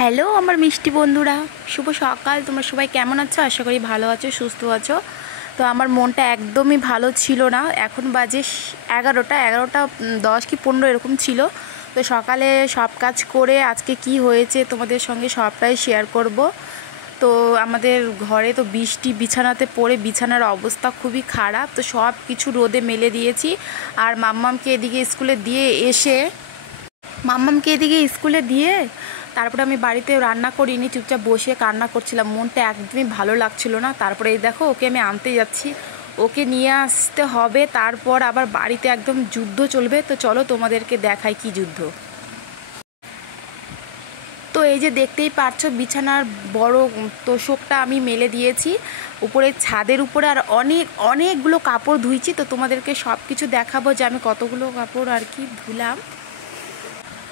Hello আমার মিষ্টি বন্ধুরা, শুভ সকাল। তোমরা সবাই কেমন আছো? আশা করি ভালো আছো, সুস্থ আছো। তো আমার মনটা একদমই ভালো ছিল না। এখন বাজে 11টা 10 কি 15 এরকম ছিল। তো সকালে সব কাজ করে আজকে কি হয়েছে তোমাদের সঙ্গে সবটাই শেয়ার করব। তো আমাদের ঘরে তো বৃষ্টি, বিছানাতে পড়ে বিছানার অবস্থা খুবই খারাপ। তো সব কিছু রোদে মেলে দিয়েছি। আর মাম্মামকে এদিকে স্কুলে দিয়ে তারপরে আমি বাড়িতে রান্না করিনি, চুপচাপ বসে কান্না করছিলাম। মনটা একদমই ভালো লাগছিল না। তারপরে এই দেখো ওকে আমি আনতে যাচ্ছি, ওকে নিয়ে আসতে হবে। তারপর আবার বাড়িতে একদম যুদ্ধ চলবে। তো চলো তোমাদেরকে দেখাই কি যুদ্ধ। তো এই যে দেখতেই পারছো বিছানার বড় তোষকটা আমি মেলে দিয়েছি উপরে ছাদের উপরে। আর অনেকগুলো কাপড় ধুইছি। তো তোমাদেরকে সব কিছু দেখাবো যে আমি কতগুলো কাপড় আর কি ধুলাম।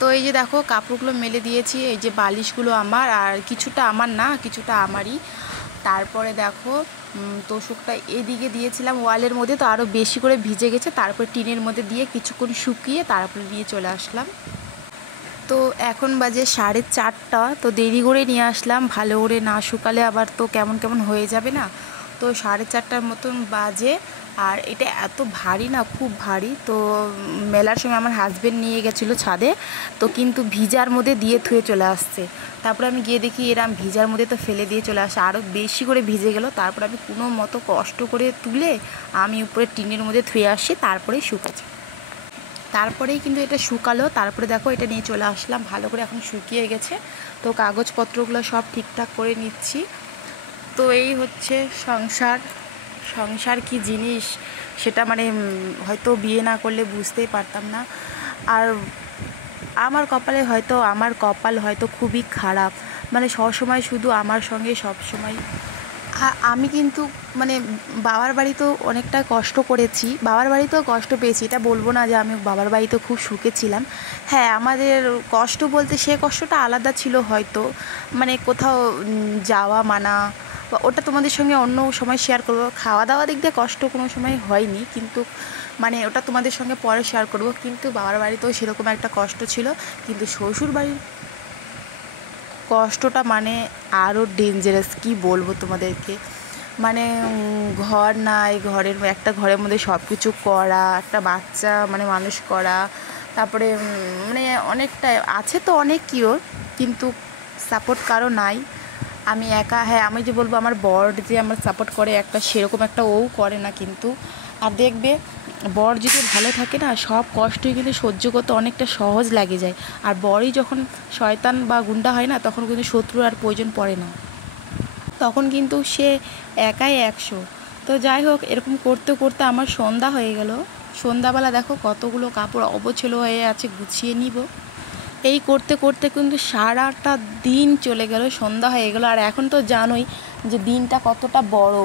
তো এই যে দেখো কাপড়গুলো মেলে দিয়েছি। এই যে বালিশগুলো আমার, আর কিছুটা আমার না, কিছুটা আমারই। তারপরে দেখো তোষকটা এদিকে দিয়েছিলাম ওয়ালের মধ্যে, তো আরও বেশি করে ভিজে গেছে। তারপর টিনের মধ্যে দিয়ে কিছুক্ষণ শুকিয়ে তারপরে নিয়ে চলে আসলাম। তো এখন বাজে 4:30। তো দেরি করে নিয়ে আসলাম, ভালো করে না শুকালে আবার তো কেমন কেমন হয়ে যাবে না। তো 4:30 মতন বাজে। আর এটা এত ভারী না, খুব ভারী। তো মেলার সময় আমার হাজবেন্ড নিয়ে গেছিলো ছাদে, তো কিন্তু ভিজার মধ্যে দিয়ে থুয়ে চলে আসছে। তারপরে আমি গিয়ে দেখি এরম ভিজার মধ্যে তো ফেলে দিয়ে চলে আসে, আরও বেশি করে ভিজে গেল। তারপর আমি কোনো মতো কষ্ট করে তুলে আমি উপরে টিনের মধ্যে থুয়ে আসি, তারপরেই শুকাচ্ছে। তারপরেই কিন্তু এটা শুকালো। তারপরে দেখো এটা নিয়ে চলে আসলাম, ভালো করে এখন শুকিয়ে গেছে। তো কাগজপত্রগুলো সব ঠিকঠাক করে নিচ্ছি। তো এই হচ্ছে সংসার। সংসার কি জিনিস সেটা মানে হয়তো বিয়ে না করলে বুঝতেই পারতাম না। আর আমার কপাল হয়তো খুবই খারাপ, মানে সবসময় শুধু আমার সঙ্গে সবসময়। আমি কিন্তু মানে বাবার বাড়িতেও অনেকটা কষ্ট করেছি, বাবার বাড়িতেও কষ্ট পেয়েছি, এটা বলবো না যে আমি বাবার বাড়িতে খুব সুখে ছিলাম। হ্যাঁ, আমাদের কষ্ট বলতে সে কষ্টটা আলাদা ছিল হয়তো, মানে কোথাও যাওয়া মানা, বা ওটা তোমাদের সঙ্গে অন্য সময় শেয়ার করবো। খাওয়া দাওয়া দিক দিয়ে কষ্ট কোনো সময় হয়নি, কিন্তু মানে ওটা তোমাদের সঙ্গে পরে শেয়ার করবো। কিন্তু বাবার বাড়িতেও সেরকম একটা কষ্ট ছিল। কিন্তু শ্বশুর বাড়ির কষ্টটা মানে আরও ডেঞ্জারাস, কি বলবো তোমাদেরকে। মানে ঘর নাই, একটা ঘরের মধ্যে সব কিছু করা, একটা বাচ্চা মানে মানুষ করা, তারপরে মানে অনেকটা আছে তো অনেক কিওর, কিন্তু সাপোর্ট কারো নাই, আমি একা। হ্যাঁ, আমি যে বলবো আমার বর যে আমার সাপোর্ট করে একটা, সেরকম একটা ও করে না কিন্তু। আর দেখবে বর যদি ভালো থাকে না, সব কষ্টই কিন্তু সহ্য করতে অনেকটা সহজ লাগে যায়। আর বরই যখন শয়তান বা গুন্ডা হয় না, তখন কিন্তু শত্রুর আর প্রয়োজন পড়ে না, তখন কিন্তু সে একাই 100। তো যাই হোক, এরকম করতে করতে আমার সন্ধ্যা হয়ে গেল। সন্ধ্যাবেলা দেখো কতগুলো কাপড় অবছোলো হয়ে আছে, গুছিয়ে নিব। এই করতে করতে কিন্তু সারাটা দিন চলে গেল, সন্ধ্যা হয়ে গেল। আর এখন তো জানোই যে দিনটা কতটা বড়,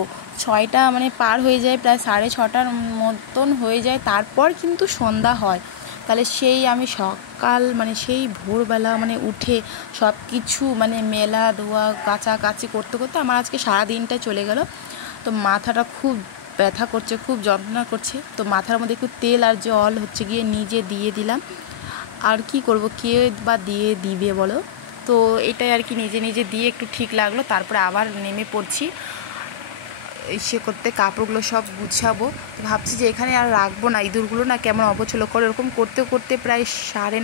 6টা মানে পার হয়ে যায়, প্রায় 6:30টার মতন হয়ে যায়, তারপর কিন্তু সন্ধ্যা হয়। তাহলে সেই আমি সকাল মানে সেই ভোরবেলা মানে উঠে সব কিছু মানে মেলা ধোয়া কাচাকাচি করতে করতে আমার আজকে সারা দিনটা চলে গেল। তো মাথাটা খুব ব্যথা করছে, খুব যন্ত্রণা করছে। তো মাথার মধ্যে একটু তেল আর জল হচ্ছে গিয়ে নিজে দিয়ে দিলাম। আর কি করব, কে বা দিয়ে দিবে বলো। তো এটাই আর কি, নিজে নিজে দিয়ে একটু ঠিক লাগলো। তারপরে আবার নেমে পড়ছি সে করতে, কাপড়গুলো সব গুছাবো। তো ভাবছি যে এখানে আর রাখবো না, ইঁদুরগুলো না কেমন অবচলো করে। এরকম করতে করতে প্রায়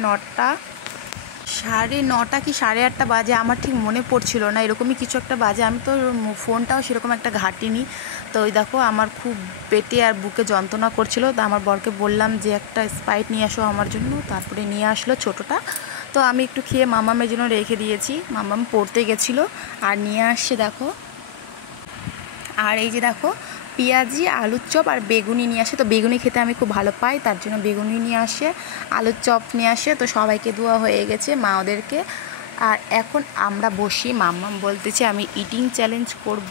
9:30 কি 8:30 বাজে, আমার ঠিক মনে পড়ছিল না, এরকমই কিছু একটা বাজে। আমি তো ফোনটাও সেরকম একটা ঘাটিনি। তো ওই দেখো আমার খুব পেটে আর বুকে যন্ত্রণা করছিল। তো আমার বরকে বললাম যে একটা স্প্রাইট নিয়ে আসো আমার জন্য, তারপরে নিয়ে আসলো ছোটোটা। তো আমি একটু খেয়ে মামামের জন্য রেখে দিয়েছি, মামাম পড়তে গেছিলো। আর নিয়ে আসছে দেখো, আর এই যে দেখো পেঁয়াজি, আলুর চপ আর বেগুনি নিয়ে আসে। তো বেগুনি খেতে আমি খুব ভালো পাই, তার জন্য বেগুনি নিয়ে আসে, আলুর চপ নিয়ে আসে। তো সবাইকে দেওয়া হয়ে গেছে, মা ওদেরকে। আর এখন আমরা বসি, মাম্মাম বলতেছে আমি ইটিং চ্যালেঞ্জ করব,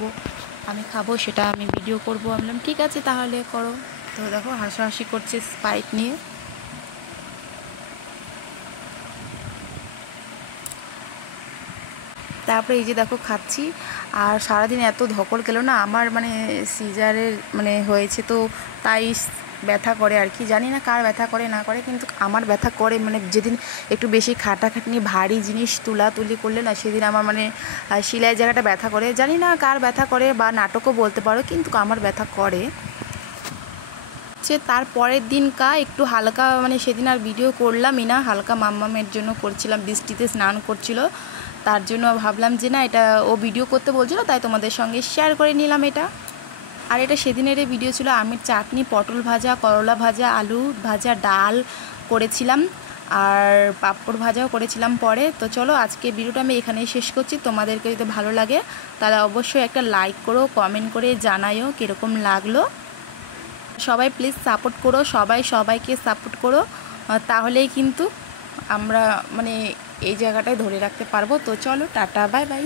আমি খাবো, সেটা আমি ভিডিও করব। আমি বললাম ঠিক আছে তাহলে করো। তো দেখো হাসাহাসি করছে স্প্রাইট নিয়ে। তারপরে এই যে দেখো খাচ্ছি। আর সারাদিন এত ধকল গেল না আমার, মানে সিজারের মানে হয়েছে, তো তাই ব্যথা করে আর কি, জানি না কার ব্যথা করে না করে, কিন্তু আমার ব্যথা করে। মানে যেদিন একটু বেশি খাটাখাটনি ভারী জিনিস তুলাতুলি করলে না, সেদিন আমার মানে সেলাই জায়গাটা ব্যথা করে। জানি না কার ব্যথা করে, বা নাটকও বলতে পারো, কিন্তু আমার ব্যথা করে। তার পরের দিন একটু হালকা, মানে সেদিন আর ভিডিও করলামই না, হালকা মাম্মামের জন্য করছিলাম, বৃষ্টিতে স্নান করছিল, তার জন্য ভাবলাম যে না এটা ও ভিডিও করতে বলছিল, তাই তোমাদের সঙ্গে শেয়ার করে নিলাম এটা। আর এটা সেদিনের ভিডিও ছিল। আমের চাটনি, পটল ভাজা, করলা ভাজা, আলু ভাজা, ডাল করেছিলাম, আর পাঁপড় ভাজাও করেছিলাম পরে। তো চলো আজকে ভিডিওটা আমি এখানেই শেষ করছি। তোমাদেরকে যদি ভালো লাগে তাহলে অবশ্যই একটা লাইক করো, কমেন্ট করে জানাইও কীরকম লাগলো। সবাই প্লিজ সাপোর্ট করো, সবাই সবাইকে সাপোর্ট করো, তাহলেই কিন্তু আমরা মানে এই জায়গাটায় ধরে রাখতে পারবো। তো চলো টাটা, বাই বাই।